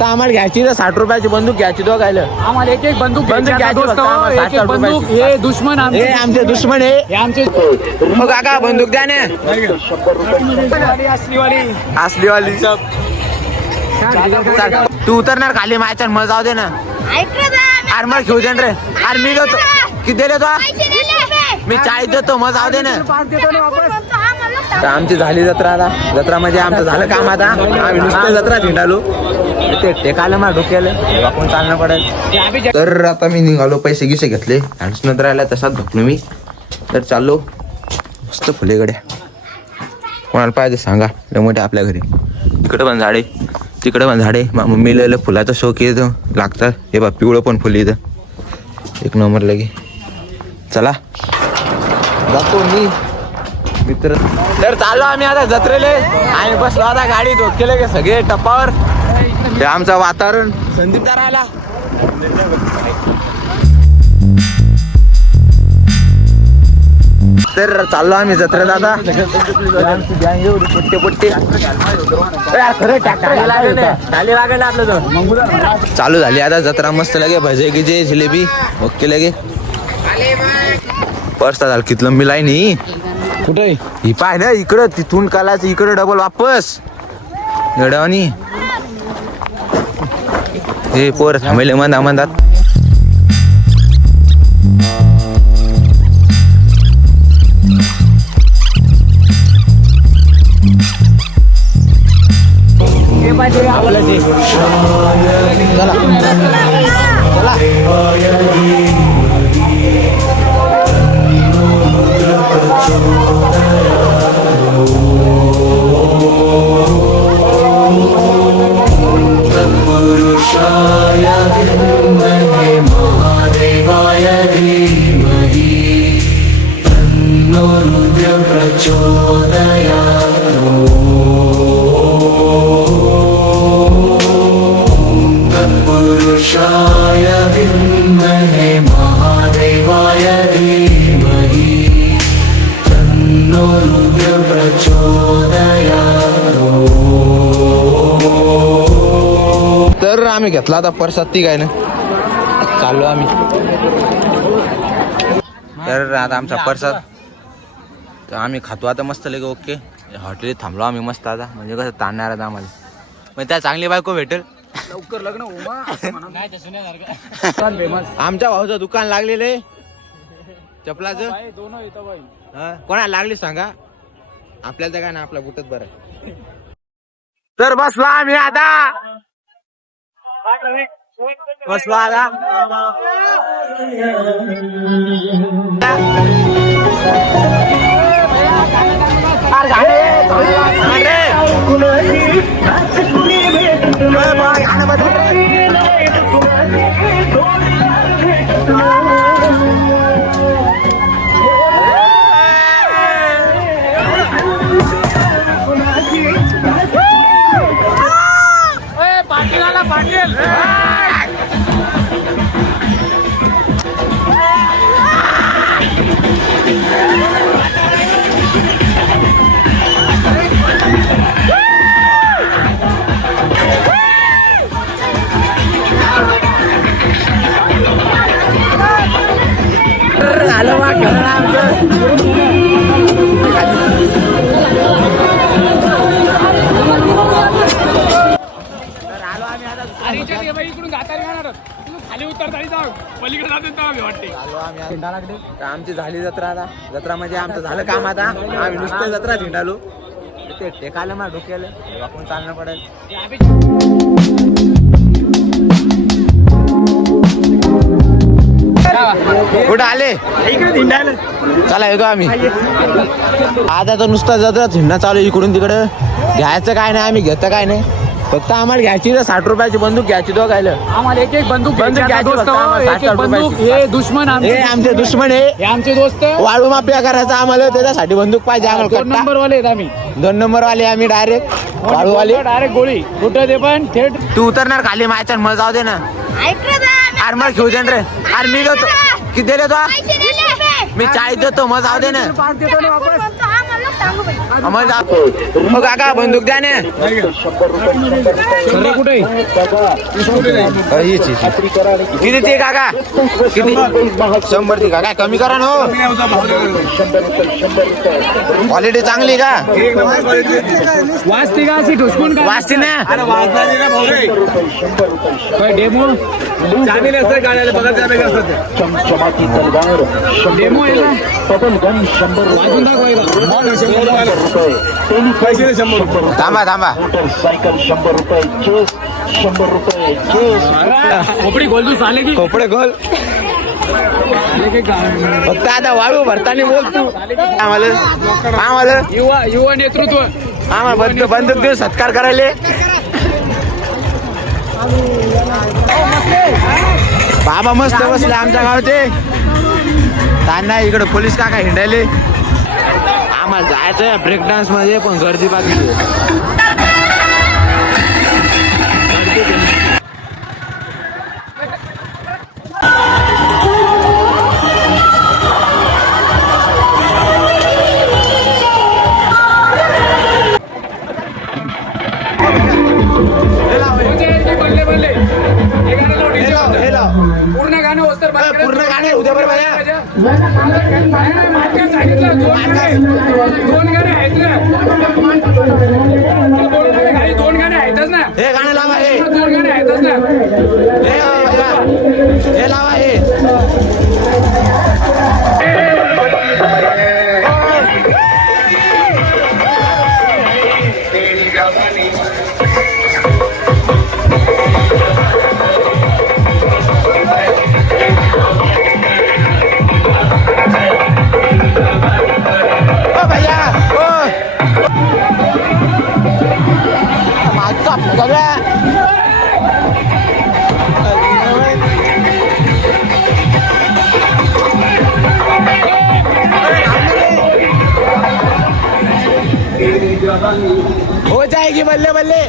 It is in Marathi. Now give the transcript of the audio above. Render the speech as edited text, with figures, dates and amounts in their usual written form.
फक्त आम्हाला घ्यायची तर 60 रुपयाची बंदूक घ्यायची तो गायला आम्हाला एक बंदूक घ्यायची फक्त आम्हाला 60 बंदूक रुपयाची. हे दुश्मन हे आमचे दुश्मन आहे. हे आमचे मग काका बंदूक द्या ना असली वाली तू उतरणार खाली माझ्या मग जाऊ दे ना अरे मग घेऊ दे रे अरे मी देतो किती दिले तो मी 40 देतो मग जाऊ दे ना तर आमची झाली जत्रा आता जत्रा म्हणजे आमचं झालं काम आता आम्ही नुसतं जत्रा झिंडालो ते टेकायला मला डोक्याला वाकून चालणं पडेल तर आता मी निघालो पैसे गिसे घेतले हँड्स नंतर राहिला तसाच झोपलो मी तर चाललो मस्त फुले गड्या कोणाला पाहिजे सांगा लय मोठे आपल्या घरी इकडे पण झाडे तिकडे पण झाडे मम्मीला फुलाचा शौक येतो लागतात हे बा पिवळं पण फुल इथं एक नंबर लगे चला जातो मी मित्र तर चाललो आम्ही आता जत्रेले आम्ही बसलो आता गाडी धोकेले गे सगळे टप्पावर हे आमचं वातावरण संदीप दार आला तर चाललो आम्ही जत्रेत आता चालू झाली आता जत्रा मस्त लगे भजे गिजे जिलेबी ओके लगे पर्स झालं किती लंबी लाईन ही कुठे ही पाय ना इकडं तिथून कालाच इकडं डबल वापस गडावानी हे पोर थांबले म्हणतात तर आम्ही घेतला आता परसात ती काय ना चाललो आम्ही तर आता आमचा परसाद तर आम्ही खातो आता मस्त लगे ओके हॉटेलीत थांबलो आम्ही मस्त आता म्हणजे कसं ताणणार आता आम्हाला मग त्या चांगली बायको भेटेल लवकर लग्न आमच्या भाऊचं दुकान लागलेलं आहे चपलाचं कोणाला लागली सांगा आपल्याला तर काय ना आपला बुटच बरं तर बसलो आम्ही आता बसलो आता पाटील आमची झाली जत्रा आता जत्रा म्हणजे आमचं झालं काम आता आम्ही नुसतं जत्रा झिंडालो ते टेकायला मला डोक्याला वाकून चालणं पडेल कुठं आले चला येतो आम्ही आता तर नुसतं जत्रा झिंडा चालू इकडून तिकडं घ्यायचं काय नाही आम्ही घेतं काय नाही फक्त आम्हाला घ्यायची तर 60 रुपयाची बंदूक घ्यायची तो गायला आम्हाला एक बंदूक घ्यायची बंदूक हे दुश्मन हे आमचे दुश्मन आहे हे आमचे दोस्त वाळू माफिया करायचा आम्हाला त्याच्यासाठी बंदूक पाहिजे आम्हाला 2 नंबर वाले आहेत आम्ही 2 नंबर वाले आम्ही डायरेक्ट वाळूवाले डायरेक्ट गोळी कुठं ते पण थेट तू उतरणार खाली माझ्या मग जाऊ दे ना अरे मग घेऊ दे रे अरे मी देतो किती दिले तो मी 40 देतो मग जाऊ दे ना मजा हो काका बंदूक द्या ना सर्रे कुठे कितीची काका किती 100 ची काका कमी करा ना हो क्वालिटी चांगली का वाजते का अशी ठोसकून का वाचते ना काय डेमो चांगले असतात गाड्याला बघा चांगले असतात चमचमाती तलवार डेमो आहे का डबल गन 100 वाजून रुपये दाखवायला पैसे 100 रुपये थांबा थांबा मोटरसायकल 100 रुपये चेस 100 रुपये चेस खोपडी गोल तू साले की खोपडे गोल फक्त आता वाळू भरताना बोल तू आम्हाला युवा नेतृत्व आम्हाला बंदूक देऊन सत्कार करायले बाबा मस्त बसले आमच्या गावचे त्यांना इकडे पोलीस काका हिंडायले आम्हाला जायचंय ब्रेक डान्स मध्ये पण गर्दी बाकी बल्ले बल्ले हे गाणं लाव, DJ वाजव. पूर्ण गाणं होतं तर बंद करा. पूर्ण गाणे उद्या बरोबर आहे. मागच्या सांगितलं दोन गाणे आहेत ना दोन गाणे आहेतच ना हे गाणं लावा हे दोन गाणे आहेतच ना हे लावा हे ओ भैया ओ माझा सगळ्या हो जाएगी बल्ले बल्ले